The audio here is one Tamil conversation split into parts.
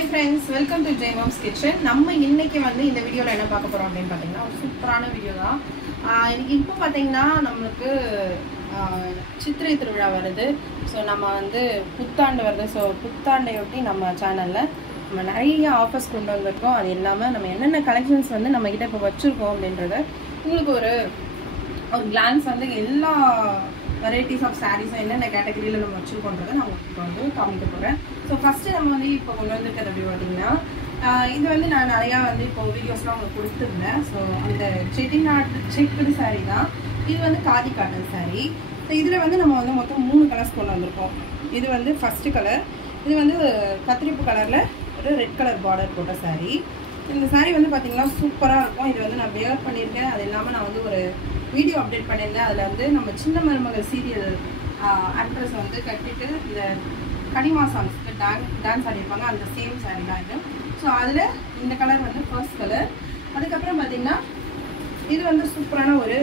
Hi friends, welcome to Jay Mom's Kitchen. நம்ம இன்னைக்கு வந்து இந்த வீடியோல என்ன பார்க்க போறோம் அப்படினு பாத்தீங்கன்னா ஒரு சூப்பரான வீடியோ தான். இப்போ பாத்தீங்கன்னா நமக்கு சித்திரை திருவிழா வருது. சோ நம்ம வந்து புத்தாண்டு வருது. சோ புத்தாண்டையொட்டி நம்ம சேனல்ல நம்ம நிறைய ஆஃபர்ஸ் கொண்டு வந்திருக்கோம். அது இல்லாம நம்ம என்னென்ன கலெக்ஷன்ஸ் வந்து நம்ம கிட்ட இப்ப வச்சிருக்கோம் அப்படின்றத உங்களுக்கு ஒரு glance வந்து எல்லா varieties of sarees என்னென்ன கேட்டகரியில நம்ம வச்சிருக்கோம்ன்றதை நான் உங்களுக்கு வந்து காமிக்க போறேன். ஸோ ஃபர்ஸ்ட் நம்ம வந்து இப்போ கொண்டு வந்திருக்கிறது எப்படி பார்த்தீங்கன்னா இது வந்து நான் நிறையா வந்து இப்போ வீடியோஸ்லாம் உங்களுக்கு கொடுத்துருந்தேன். ஸோ அந்த செட்டிநாட் செக்குடு சாரீ தான் இது. வந்து காதி காட்டன் சாரீ. ஸோ இதில் வந்து நம்ம வந்து மொத்தம் 3 கலர்ஸ் கொண்டு வந்திருக்கோம். இது வந்து ஃபர்ஸ்ட் கலர். இது வந்து கத்திரிப்பு கலரில் ஒரு ரெட் கலர் பார்டர் போட்ட சாரீ. இந்த சாரீ வந்து பார்த்தீங்கன்னா சூப்பராக இருக்கும். இது வந்து நான் வேர் பண்ணியிருக்கேன். அது இல்லாமல் நான் வந்து ஒரு வீடியோ அப்டேட் பண்ணியிருந்தேன். அதில் வந்து நம்ம சின்ன மருமகள் சீரியல் ஆக்ட்ரஸ் வந்து கட்டிட்டு இந்த கனிமா சாங்ஸ்க்கு டான்ஸ் ஆடிருப்பாங்க. அந்த சேம் சாரீ தான் இது. ஸோ அதில் இந்த கலர் வந்து ஃபர்ஸ்ட் கலர். அதுக்கப்புறம் பார்த்தீங்கன்னா இது வந்து சூப்பரான ஒரு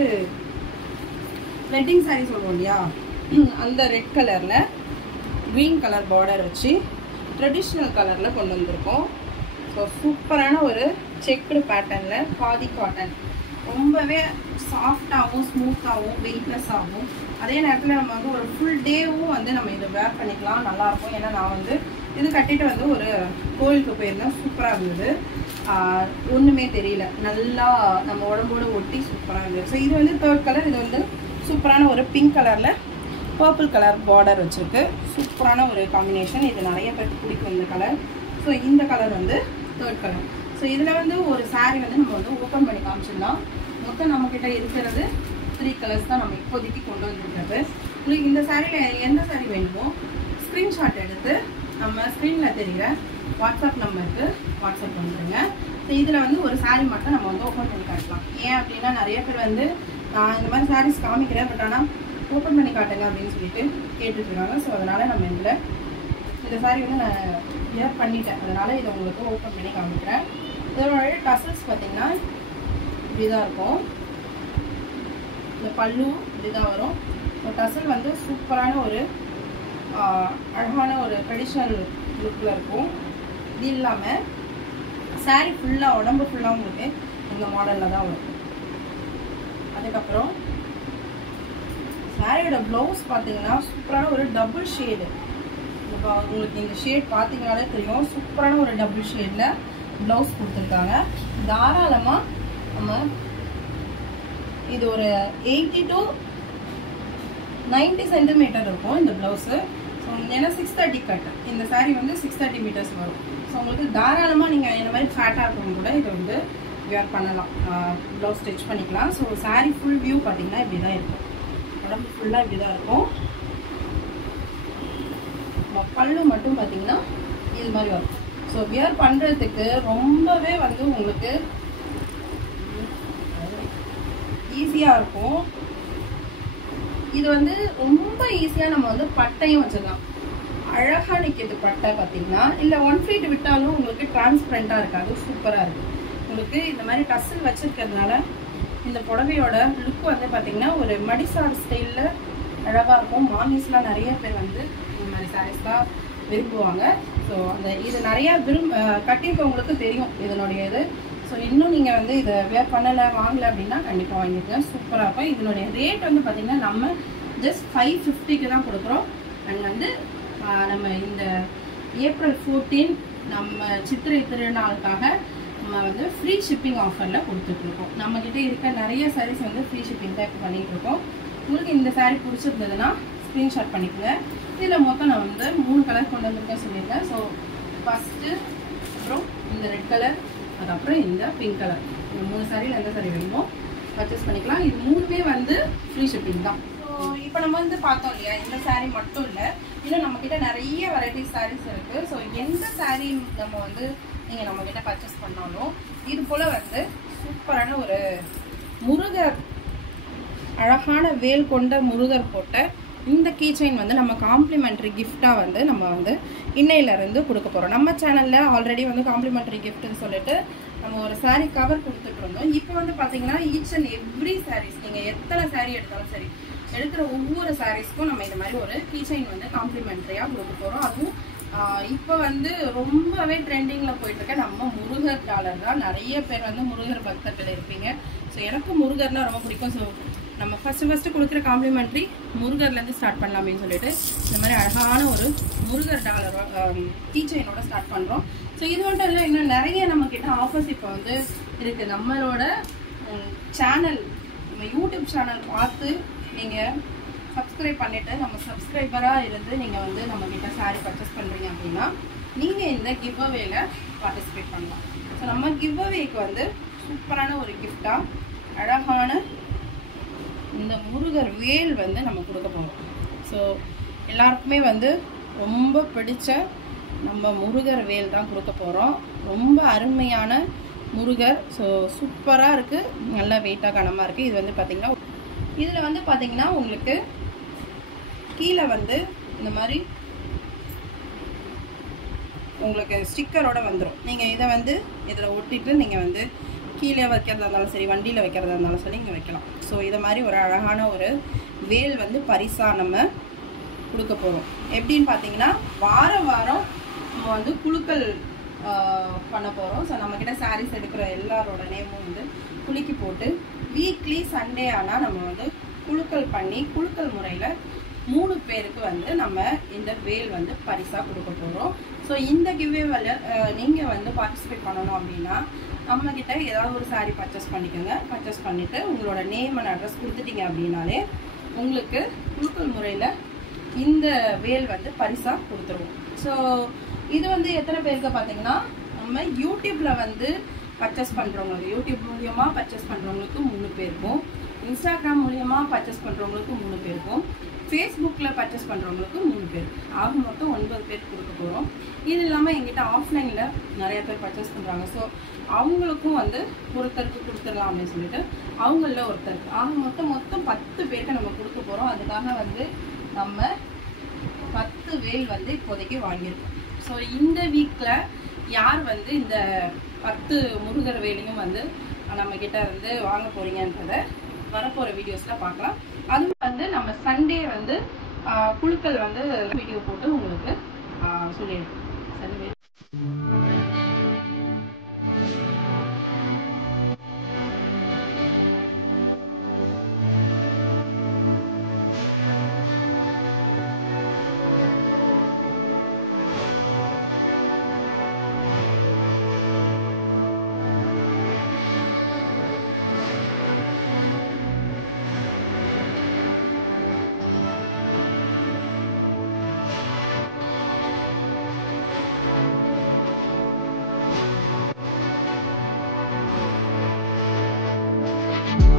வெட்டிங் சாரீ சொல்லுவோம் இல்லையா, அந்த ரெட் கலரில் க்ரீன் கலர் பார்டர் வச்சு ட்ரெடிஷ்னல் கலரில் கொண்டு வந்திருக்கோம். ஸோ சூப்பரான ஒரு செக்குடு பேட்டர்னில் காதி காட்டன், ரொம்பவே சாஃப்டாகவும் ஸ்மூத்தாகவும் வெயிட்லெஸ்ஸாகவும், அதே நேரத்தில் நம்ம வந்து ஒரு ஃபுல் டேவும் வந்து நம்ம இதை வேர் பண்ணிக்கலாம். நல்லாயிருக்கும். ஏன்னா நான் வந்து இது கட்டிட்டு வந்து ஒரு கோயிலுக்கு போயிருந்தேன். சூப்பராக இருந்தது. ஒன்றுமே தெரியல, நல்லா நம்ம உடம்போடு ஒட்டி சூப்பராக இருந்தது. ஸோ இது வந்து தேர்ட் கலர். இது வந்து சூப்பரான ஒரு பிங்க் கலரில் பர்பிள் கலர் பார்டர் வச்சுருக்கு. சூப்பரான ஒரு காம்பினேஷன். இது நிறைய பேருக்கு பிடிக்கும் இந்த கலர். ஸோ இந்த கலர் வந்து தேர்ட் கலர். ஸோ இதில் வந்து ஒரு சாரீ வந்து நம்ம வந்து ஓப்பன் பண்ணி காமிச்சிடலாம். மொத்தம் நம்மக்கிட்ட இருக்கிறது 3 கலர்ஸ் தான் நம்ம இப்போதைக்கு கொண்டு வந்துருக்கிறது. உங்களுக்கு இந்த சாரியில் எந்த சாரீ வேணுமோ ஸ்க்ரீன்ஷாட் எடுத்து நம்ம ஸ்க்ரீனில் தெரிகிற வாட்ஸ்அப் நம்பருக்கு வாட்ஸ்அப் பண்ணுறேங்க. ஸோ இதில் வந்து ஒரு சாரீ மட்டும் நம்ம வந்து ஓப்பன் பண்ணி காட்டலாம். ஏன் அப்படின்னா நிறைய பேர் வந்து நான் இந்த மாதிரி சாரீஸ் காமிக்கிறேன், பட் ஆனால் ஓப்பன் பண்ணி காட்டுங்க அப்படின்னு சொல்லிட்டு கேட்டுட்ருக்காங்க. ஸோ அதனால் நம்ம இந்த சாரீ வந்து நான் வியர் பண்ணிட்டேன், அதனால் இதை உங்களுக்கு ஓப்பன் பண்ணி காமிக்கிறேன். இதோட டசல்ஸ் பார்த்தீங்கன்னா இப்படிதான் இருக்கும். இந்த பல்லு இப்படிதான் வரும். டசல் வந்து சூப்பரான ஒரு அழகான ஒரு ட்ரெடிஷ்னல் லுக்கில் இருக்கும். இது இல்லாமல் சாரீ ஃபுல்லாக உடம்பு ஃபுல்லாக உங்களுக்கு இந்த மாடலில் தான் வரும். அதுக்கப்புறம் சாரியோட ப்ளவுஸ் பார்த்தீங்கன்னா சூப்பரான ஒரு டபுள் ஷேடு. உங்களுக்கு இந்த ஷேட் பார்த்தீங்கன்னாலே தெரியும். சூப்பரான ஒரு டபுள் ஷேடில் ப்ளவுஸ் கொடுத்துருக்காங்க. தாராளமாக நம்ம இது ஒரு 80 to 90 சென்டிமீட்டர் இருக்கும் இந்த ப்ளவுஸு. ஸோ ஏன்னா 630 கட். இந்த சாரீ வந்து 630 மீட்டர்ஸ் வரும். ஸோ உங்களுக்கு தாராளமாக நீங்கள் இந்த மாதிரி ஃபேட்டாக இருக்கவங்க கூட இதை வந்து வியர் பண்ணலாம், ப்ளவுஸ் ஸ்டிச் பண்ணிக்கலாம். ஸோ சாரீ ஃபுல் வியூ பார்த்தீங்கன்னா இப்படி தான் இருக்கும். உடம்பு ஃபுல்லாக இப்படி தான் இருக்கும். பல்லு மட்டும் பார்த்தீங்கன்னா இது மாதிரி வரும். ஸோ வியர் பண்ணுறதுக்கு ரொம்பவே வந்து உங்களுக்கு ஈஸியாக இருக்கும். இது வந்து ரொம்ப ஈஸியாக நம்ம வந்து பட்டையும் வச்சிடலாம். அழகாக நிற்கிறது பட்டை பார்த்தீங்கன்னா. இல்லை 1 ஃபீட் விட்டாலும் உங்களுக்கு டிரான்ஸ்பரண்ட்டாக இருக்காது, சூப்பராக இருக்குது. உங்களுக்கு இந்த மாதிரி டசல் வச்சுருக்கிறதுனால இந்த புடவையோட லுக் வந்து பார்த்தீங்கன்னா ஒரு மடிசார் ஸ்டைலில் அழகாக இருக்கும். மாமிஸ்லாம் நிறைய பேர் வந்து இந்த மாதிரி சாரீஸ் தான் விரும்புவாங்க. ஸோ அந்த இது நிறையா கட்டியிருக்கவங்களுக்கு தெரியும் இதனுடைய இது. ஸோ இன்னும் நீங்கள் வந்து இதை வேர் பண்ணலை வாங்கலை அப்படின்னா கண்டிப்பாக வாங்கிக்கோங்க. சூப்பராக இருக்கும். இதனுடைய ரேட் வந்து பார்த்திங்கன்னா நம்ம ஜஸ்ட் 550க்கு தான் கொடுக்குறோம். அண்ட் வந்து நம்ம இந்த April 14 நம்ம சித்திரை திருநாளுக்காக நம்ம வந்து ஃப்ரீ ஷிப்பிங் ஆஃபரில் கொடுத்துட்ருக்கோம். நம்மக்கிட்ட இருக்க நிறைய சாரீஸ் வந்து ஃப்ரீ ஷிப்பிங் தான் இப்போ பண்ணிகிட்ருக்கோம். உங்களுக்கு இந்த சாரீ பிடிச்சிருந்ததுன்னா ஸ்க்ரீன்ஷாட் பண்ணிக்கோங்க. இதில் மொத்தம் நான் வந்து 3 கலர் கொண்டு வந்திருக்கேன் சொல்லியிருக்கேன். ஸோ ஃபஸ்ட்டு, அப்புறம் இந்த ரெட் கலர், அதுக்கப்புறம் இந்த பிங்க் கலர். இந்த 3 சாரியில் எந்த சாரீ வேணுமோ பர்ச்சேஸ் பண்ணிக்கலாம். இது 3மே வந்து ஃப்ரீ ஷிப்பிங் தான். ஸோ இப்போ நம்ம வந்து பார்த்தோம் இல்லையா, இந்த சாரீ மட்டும் இல்லை, இன்னும் நம்மக்கிட்ட நிறைய வெரைட்டிஸ் சாரீஸ் இருக்குது. ஸோ எந்த சாரீ நம்ம வந்து நீங்கள் நம்மக்கிட்ட பர்ச்சேஸ் பண்ணாலும் இது போல் வந்து சூப்பரான ஒரு முருகர், அழகான வேல் கொண்ட முருகர் போட்ட இந்த கீ செயின் வந்து நம்ம காம்ப்ளிமெண்ட்ரி கிஃப்டாக வந்து நம்ம வந்து இன்னையிலேருந்து கொடுக்க போகிறோம். நம்ம சேனலில் ஆல்ரெடி வந்து காம்ப்ளிமெண்ட்ரி கிஃப்ட்னு சொல்லிட்டு நம்ம ஒரு சாரீ கவர் கொடுத்துட்டு இருந்தோம். இப்போ வந்து பார்த்தீங்கன்னா ஈச் அண்ட் எவ்ரி சாரீஸ் நீங்கள் எத்தனை சாரீ எடுத்தாலும் சரி, எடுக்கிற ஒவ்வொரு சாரீஸ்க்கும் நம்ம இந்த மாதிரி ஒரு கீ செயின் வந்து காம்ப்ளிமெண்ட்ரியாக கொடுக்க போகிறோம். அதுவும் இப்போ வந்து ரொம்பவே ட்ரெண்டிங்கில் போயிட்டுருக்க நம்ம முருகர் டாலர் தான். நிறைய பேர் வந்து முருகர் பக்தர்கள் இருப்பீங்க. ஸோ எனக்கு முருகர்னா ரொம்ப பிடிக்கும். ஸோ நம்ம ஃபஸ்ட்டு கொடுக்குற காம்ப்ளிமெண்ட்ரி முருகர்லேருந்து ஸ்டார்ட் பண்ணலாமேன்னு சொல்லிட்டு இந்த மாதிரி அழகான ஒரு முருகர் டாலர் கீ செயினோட ஸ்டார்ட் பண்ணுறோம். ஸோ இது மட்டும் இல்லை, இன்னும் நிறைய நம்மக்கிட்ட ஆஃபர்ஸ் இப்போ வந்து இருக்குது. நம்மளோட சேனல், நம்ம யூடியூப் சேனல் பார்த்து நீங்கள் சப்ஸ்கிரைப் பண்ணிவிட்டு நம்ம சப்ஸ்கிரைபராக இருந்து நீங்கள் வந்து நம்மக்கிட்ட சாரீ பர்ச்சேஸ் பண்ணுறீங்க அப்படின்னா நீங்கள் இந்த கிவ் அவேல பார்ட்டிசிபேட் பண்ணலாம். ஸோ நம்ம கிவ் அவேக்கு வந்து சூப்பரான ஒரு கிஃப்டாக அழகான இந்த முருகர் வேல் வந்து நம்ம கொடுக்க போகிறோம். ஸோ எல்லாருக்குமே வந்து ரொம்ப பிடிச்ச நம்ம முருகர் வேல் தான் கொடுக்க போகிறோம். ரொம்ப அருமையான முருகர். ஸோ சூப்பராக இருக்குது, நல்லா வெயிட்டாக கனமாக இருக்குது. இது வந்து பார்த்திங்கன்னா இதில் வந்து பார்த்திங்கன்னா உங்களுக்கு கீழே வந்து இந்த மாதிரி உங்களுக்கு ஸ்டிக்கரோட வந்துடும். நீங்கள் இதை வந்து இதில் ஒட்டிட்டு நீங்கள் வந்து கீழே வைக்கிறதா இருந்தாலும் சரி, வண்டியில் வைக்கிறதா இருந்தாலும் சரி நீங்கள் வைக்கலாம். ஸோ இதை மாதிரி ஒரு அழகான ஒரு வேல் வந்து பரிசாக நம்ம கொடுக்க போகிறோம். எப்படின்னு பார்த்தீங்கன்னா வாரம் நம்ம வந்து குலுக்கல் பண்ண போகிறோம். ஸோ நம்மக்கிட்ட சாரீஸ் எடுக்கிற எல்லாரோட நேமும் வந்து குலுக்கி போட்டு வீக்லி சண்டே ஆனால் நம்ம வந்து குலுக்கல் பண்ணி குலுக்கல் முறையில் 3 பேருக்கு வந்து நம்ம இந்த வேல் வந்து பரிசாக கொடுக்க போகிறோம். ஸோ இந்த கிவ்வேல நீங்கள் வந்து பார்ட்டிசிபேட் பண்ணணும் அப்படின்னா நம்மக்கிட்ட ஏதாவது ஒரு சாரீ பர்ச்சேஸ் பண்ணிக்கோங்க. பர்ச்சேஸ் பண்ணிவிட்டு உங்களோட நேம் அண்ட் அட்ரஸ் கொடுத்துட்டீங்க அப்படின்னாலே உங்களுக்கு குலுக்கல் முறையில் இந்த வேல் வந்து பரிசாக கொடுத்துருவோம். ஸோ இது வந்து எத்தனை பேருக்கு பார்த்தீங்கன்னா நம்ம யூடியூப்பில் வந்து பர்ச்சேஸ் பண்ணுறவங்களுக்கு, யூடியூப் மூலியமாக பர்ச்சேஸ் பண்ணுறவங்களுக்கு 3 பேருக்கும், இன்ஸ்டாகிராம் மூலியமாக பர்ச்சேஸ் பண்ணுறவங்களுக்கு 3 பேருக்கும், ஃபேஸ்புக்கில் பர்ச்சேஸ் பண்ணுறவங்களுக்கு 3 பேர், ஆக மொத்தம் 9 பேருக்கு கொடுக்க போகிறோம். இது இல்லாமல் எங்கிட்ட ஆஃப்லைனில் நிறைய பேர் பர்ச்சேஸ் பண்ணுறாங்க. ஸோ அவங்களுக்கும் வந்து ஒருத்தருக்கு கொடுத்துடலாம் அப்படின்னு சொல்லிட்டு அவங்கள ஒருத்தருக்கு ஆக மொத்தம் 10 பேருக்கு நம்ம கொடுக்க போகிறோம். அதுக்காக வந்து நம்ம 10 வேல் வந்து இப்போதைக்கு வாங்கியிருக்கோம். ஸோ இந்த வீக்கில் யார் வந்து இந்த 10 முருகர் வேலையும் வந்து நம்மக்கிட்ட இருந்து வாங்க போகிறீங்கன்றதை வரப்போகிற வீடியோஸில் பார்க்கலாம். அதுவும் வந்து நம்ம சண்டே வந்து குழுக்கள் வந்து வீடியோ போட்டு உங்களுக்கு சொல்லிடுறோம். சரி.